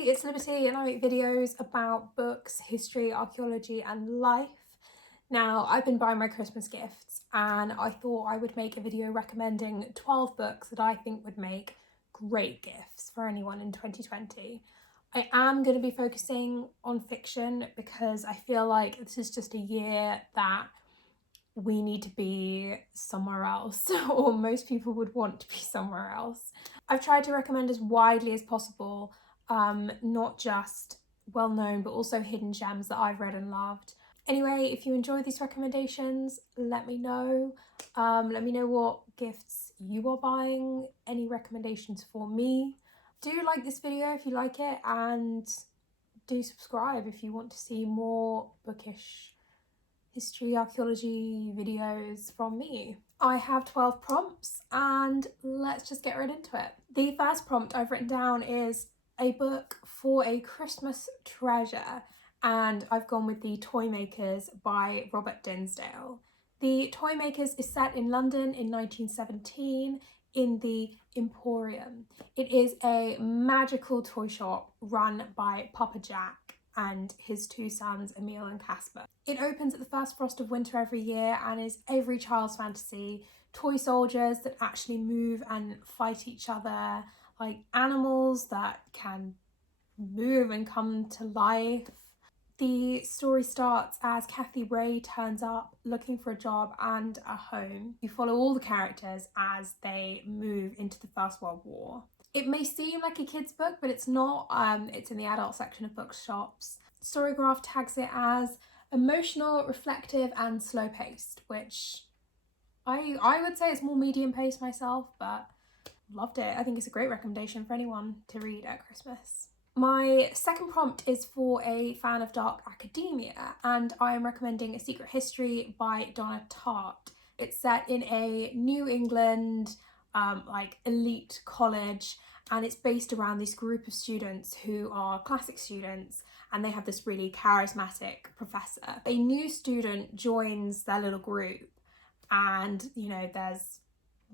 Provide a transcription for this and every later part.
Hey, it's Liberty and I make videos about books, history, archaeology and life. Now, I've been buying my Christmas gifts and I thought I would make a video recommending 12 books that I think would make great gifts for anyone in 2020. I am going to be focusing on fiction because I feel like this is just a year that we need to be somewhere else, or most people would want to be somewhere else. I've tried to recommend as widely as possible, not just well-known but also hidden gems that I've read and loved. Anyway, if you enjoy these recommendations, let me know. Let me know what gifts you are buying, any recommendations for me. Do like this video if you like it, and do subscribe if you want to see more bookish history, archaeology videos from me. I have 12 prompts and let's just get right into it. The first prompt I've written down is a book for a Christmas treasure, and I've gone with The Toymakers by Robert Dinsdale. The Toymakers is set in London in 1917 in the Emporium. It is a magical toy shop run by Papa Jack and his two sons, Emil and Casper. It opens at the first frost of winter every year and is every child's fantasy. Toy soldiers that actually move and fight each other, like animals that can move and come to life. The story starts as Kathy Ray turns up looking for a job and a home. You follow all the characters as they move into the First World War. It may seem like a kid's book, but it's not. It's in the adult section of bookshops. Storygraph tags it as emotional, reflective and slow-paced, which I would say it's more medium-paced myself, but loved it. I think it's a great recommendation for anyone to read at Christmas. My second prompt is for a fan of dark academia, and I am recommending A Secret History by Donna Tartt. It's set in a New England like elite college, and it's based around this group of students who are classic students, and they have this really charismatic professor. A new student joins their little group, and there's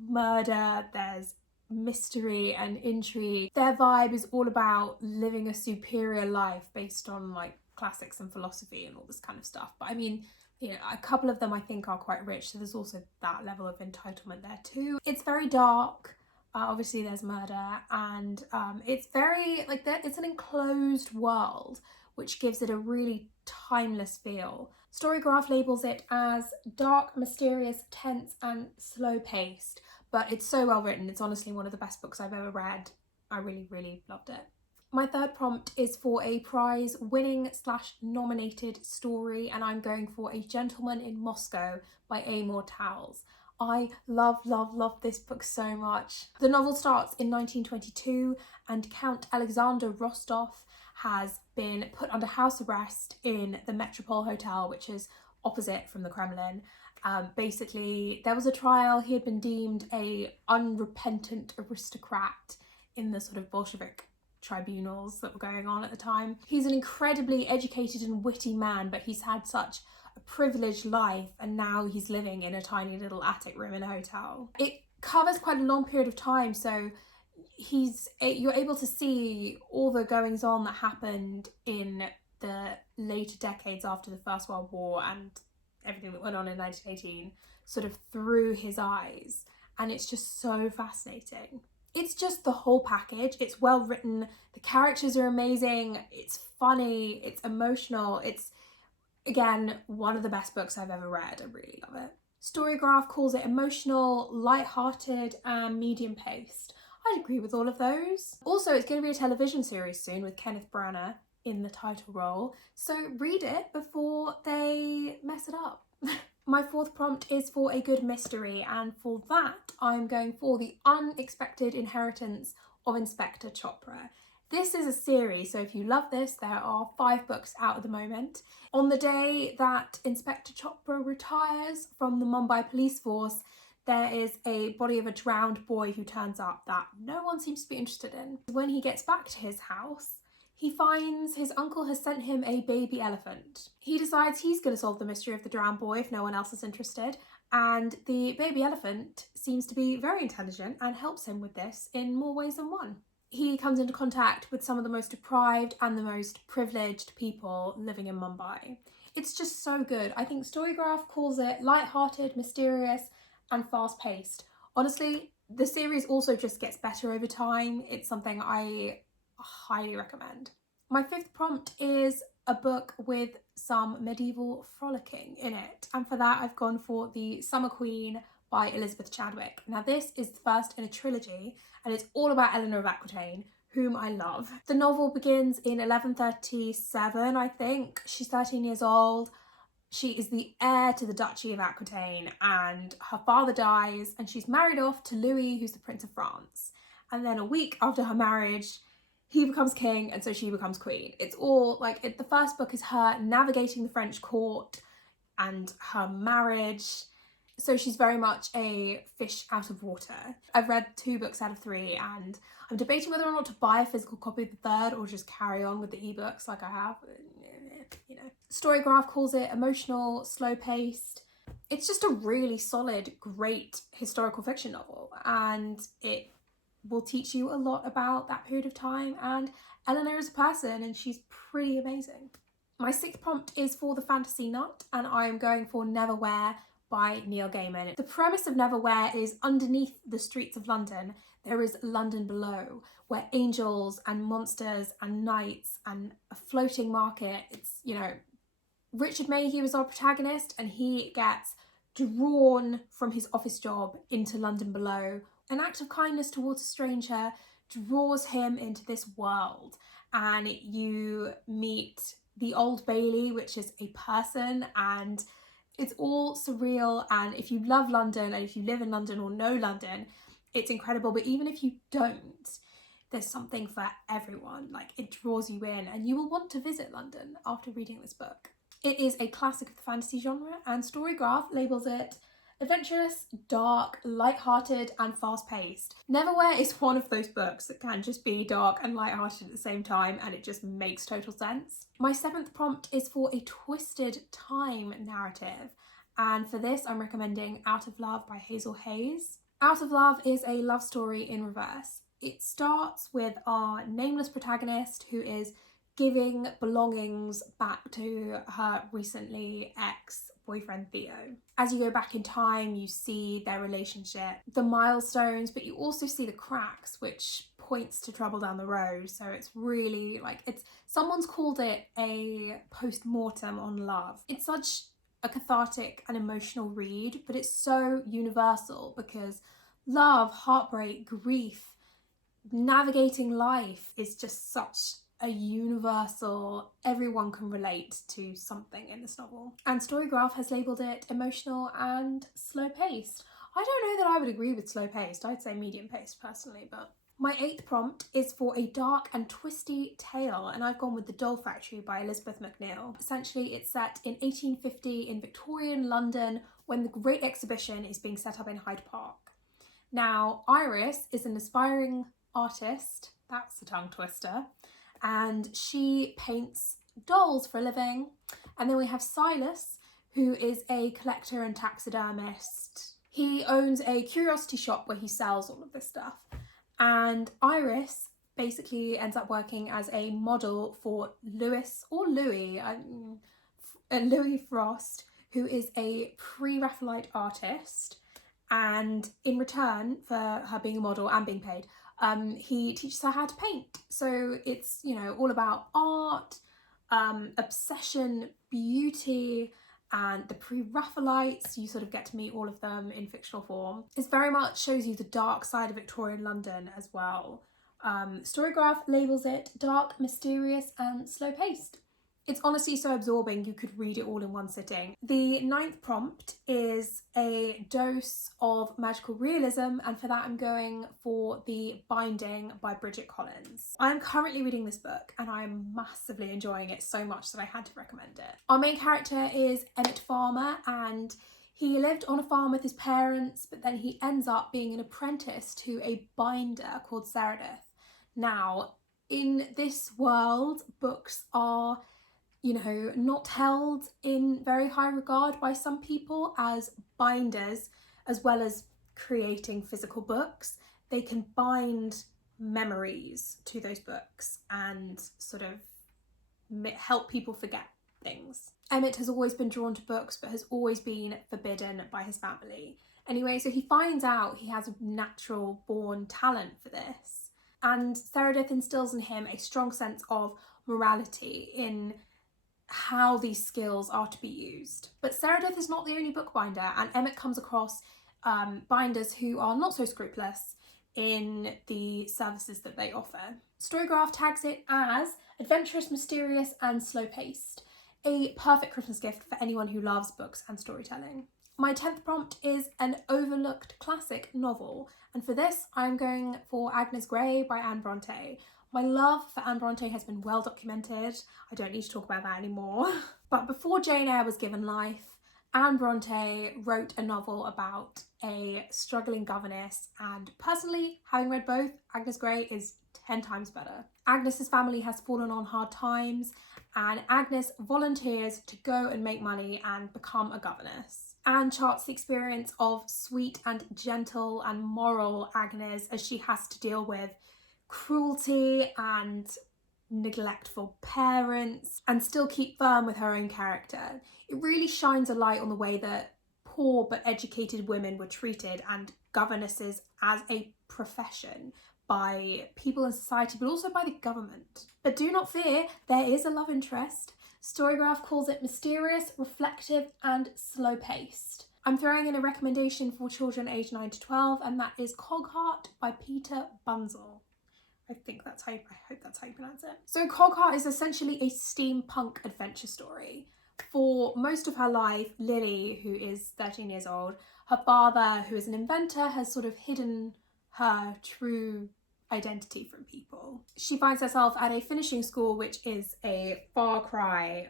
murder, there's mystery and intrigue. Their vibe is all about living a superior life based on like classics and philosophy and all this kind of stuff. But I mean, a couple of them I think are quite rich, so there's also that level of entitlement there too. It's very dark. Obviously there's murder, and it's very it's an enclosed world, which gives it a really timeless feel. Storygraph labels it as dark, mysterious, tense and slow-paced, but it's so well written. It's honestly one of the best books I've ever read. I really, really loved it. My third prompt is for a prize-winning / nominated story, and I'm going for A Gentleman in Moscow by Amor Towles. I love this book so much. The novel starts in 1922 and Count Alexander Rostov has been put under house arrest in the Metropole Hotel, which is opposite from the Kremlin. Basically, there was a trial. He had been deemed a unrepentant aristocrat in the sort of Bolshevik tribunals that were going on at the time. He's an incredibly educated and witty man, but he's had such a privileged life, and now he's living in a tiny little attic room in a hotel. It covers quite a long period of time, so you're able to see all the goings on that happened in the later decades after the First World War and everything that went on in 1918 sort of through his eyes, and it's just so fascinating. It's just the whole package. It's well written, the characters are amazing, it's funny, it's emotional. It's, again, one of the best books I've ever read. I really love it. Storygraph calls it emotional, light-hearted and medium-paced. I'd agree with all of those. Also, it's going to be a television series soon with Kenneth Branagh in the title role, so read it before they mess it up. My fourth prompt is for a good mystery, and for that I'm going for The Unexpected Inheritance of Inspector Chopra. This is a series, so if you love this, there are 5 books out at the moment. On the day that Inspector Chopra retires from the Mumbai police force, there is a body of a drowned boy who turns up that no one seems to be interested in. When he gets back to his house, he finds his uncle has sent him a baby elephant. He decides he's going to solve the mystery of the drowned boy if no one else is interested, and the baby elephant seems to be very intelligent and helps him with this in more ways than one. he comes into contact with some of the most deprived and the most privileged people living in Mumbai. It's just so good. I think Storygraph calls it light-hearted, mysterious, and fast-paced. Honestly, the series also just gets better over time. It's something I highly recommend. My fifth prompt is a book with some medieval frolicking in it, and for that I've gone for The Summer Queen by Elizabeth Chadwick. Now this is the first in a trilogy, and it's all about Eleanor of Aquitaine, whom I love. The novel begins in 1137, I think. She's 13 years old. She is the heir to the Duchy of Aquitaine, and her father dies, and she's married off to Louis, who's the Prince of France. And then a week after her marriage, he becomes king, and so she becomes queen. It's all like the first book is her navigating the French court and her marriage. So she's very much a fish out of water. I've read 2 books out of 3, and I'm debating whether or not to buy a physical copy of the third or just carry on with the ebooks like I have. You know. Storygraph calls it emotional, slow-paced. It's just a really solid, great historical fiction novel, and it will teach you a lot about that period of time and Eleanor as a person, and she's pretty amazing. My 6th prompt is for the fantasy nut, and I am going for Neverwhere by Neil Gaiman. The premise of Neverwhere is underneath the streets of London, there is London below, where angels and monsters and knights and a floating market. It's, you know, Richard Mayhew is our protagonist, and he gets drawn from his office job into London below. An act of kindness towards a stranger draws him into this world, and you meet the Old Bailey, which is a person, and it's all surreal. And if you love London, and if you live in London or know London, it's incredible. But even if you don't, there's something for everyone. Like, it draws you in, and you will want to visit London after reading this book. It is a classic of the fantasy genre, and Storygraph labels it adventurous, dark, light-hearted, and fast-paced. Neverwhere is one of those books that can just be dark and light-hearted at the same time, and it just makes total sense. My 7th prompt is for a twisted time narrative, and for this I'm recommending Out of Love by Hazel Hayes. Out of Love is a love story in reverse. It starts with our nameless protagonist who is giving belongings back to her recently ex-boyfriend Theo. As you go back in time, you see their relationship, the milestones, but you also see the cracks, which points to trouble down the road. So it's really like, someone's called it a post-mortem on love. It's such a cathartic and emotional read, but it's so universal because love, heartbreak, grief, navigating life is just such a universal, everyone can relate to something in this novel. And Storygraph has labelled it emotional and slow-paced. I don't know that I would agree with slow-paced. I'd say medium-paced personally, but my 8th prompt is for a dark and twisty tale, and I've gone with The Doll Factory by Elizabeth MacNeill. Essentially, it's set in 1850 in Victorian London when the Great Exhibition is being set up in Hyde Park. Now, Iris is an aspiring artist, that's a tongue twister, and she paints dolls for a living. And then we have Silas, who is a collector and taxidermist. He owns a curiosity shop where he sells all of this stuff. And Iris basically ends up working as a model for Louis Frost, who is a pre-Raphaelite artist. And in return for her being a model and being paid, he teaches her how to paint. So it's, you know, all about art, obsession, beauty, and the pre-Raphaelites. You sort of get to meet all of them in fictional form. It very much shows you the dark side of Victorian London as well. Storygraph labels it dark, mysterious, and slow-paced. It's honestly so absorbing, you could read it all in one sitting. The 9th prompt is a dose of magical realism, and for that I'm going for The Binding by Bridget Collins. I'm currently reading this book and I'm massively enjoying it so much that I had to recommend it. Our main character is Emmett Farmer, and he lived on a farm with his parents, but then he ends up being an apprentice to a binder called Seredith. Now, in this world, books are, you know, not held in very high regard by some people as binders, as well as creating physical books. They can bind memories to those books and sort of help people forget things. Emmett has always been drawn to books but has always been forbidden by his family. Anyway, so he finds out he has a natural born talent for this, and Meredith instills in him a strong sense of morality in how these skills are to be used. But Meredith is not the only bookbinder, and Emmett comes across binders who are not so scrupulous in the services that they offer. Storygraph tags it as adventurous, mysterious and slow-paced. A perfect Christmas gift for anyone who loves books and storytelling. My 10th prompt is an overlooked classic novel, and for this I'm going for Agnes Grey by Anne Bronte. My love for Anne Bronte has been well documented. I don't need to talk about that anymore. But before Jane Eyre was given life, Anne Bronte wrote a novel about a struggling governess, and personally, having read both, Agnes Grey is 10 times better. Agnes's family has fallen on hard times, and Agnes volunteers to go and make money and become a governess. Anne charts the experience of sweet and gentle and moral Agnes as she has to deal with cruelty and neglectful parents and still keep firm with her own character. It really shines a light on the way that poor but educated women were treated and governesses as a profession by people in society, but also by the government. But do not fear, there is a love interest. Storygraph calls it mysterious, reflective and slow-paced. I'm throwing in a recommendation for children aged 9 to 12, and that is Cogheart by Peter Bunzel. I hope that's how you pronounce it. So Cogheart is essentially a steampunk adventure story. For most of her life, Lily, who is 13 years old, her father, who is an inventor, has sort of hidden her true identity from people. She finds herself at a finishing school, which is a far cry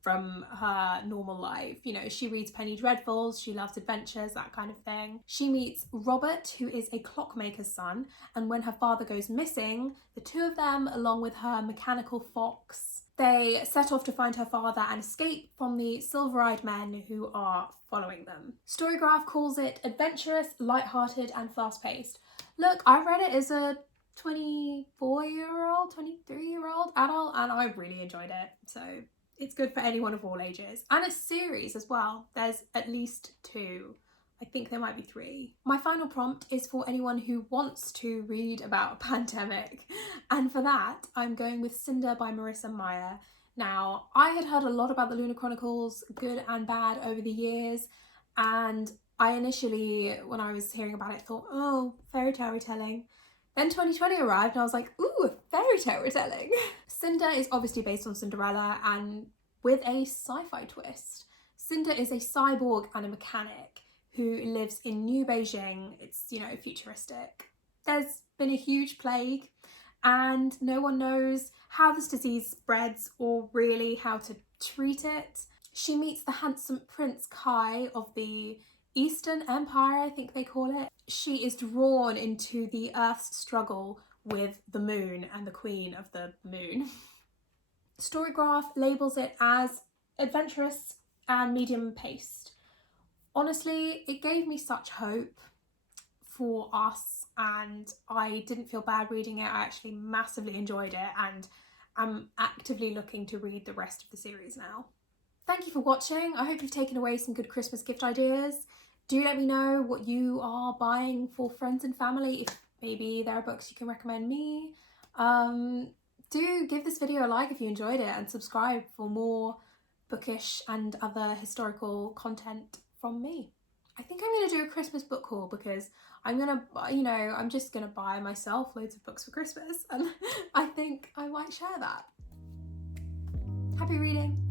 from her normal life. You know, she reads Penny Dreadfuls, she loves adventures, that kind of thing. She meets Robert, who is a clockmaker's son, and when her father goes missing, the two of them, along with her mechanical fox, they set off to find her father and escape from the silver-eyed men who are following them. Storygraph calls it adventurous, light-hearted and fast-paced. Look, I read it as a 24-year-old, 23-year-old adult, and I really enjoyed it. So it's good for anyone of all ages. And it's a series as well. There's at least 2. I think there might be 3. My final prompt is for anyone who wants to read about a pandemic. And for that, I'm going with Cinder by Marissa Meyer. Now, I had heard a lot about the Lunar Chronicles, good and bad, over the years. And I initially, when I was hearing about it, thought, oh, fairy tale retelling. Then 2020 arrived and I was like, ooh, fairy tale retelling. Cinder is obviously based on Cinderella and with a sci-fi twist. Cinder is a cyborg and a mechanic who lives in New Beijing. It's, you know, futuristic. There's been a huge plague and no one knows how this disease spreads or really how to treat it. She meets the handsome Prince Kai of the Eastern Empire, I think they call it. She is drawn into the Earth's struggle with the moon and the Queen of the Moon. Storygraph labels it as adventurous and medium-paced. Honestly, it gave me such hope for us and I didn't feel bad reading it. I actually massively enjoyed it and I'm actively looking to read the rest of the series now. Thank you for watching. I hope you've taken away some good Christmas gift ideas. Do let me know what you are buying for friends and family, if maybe there are books you can recommend me. Do give this video a like if you enjoyed it and subscribe for more bookish and other historical content from me. I think I'm going to do a Christmas book haul because I'm just going to buy myself loads of books for Christmas and I think I might share that. Happy reading!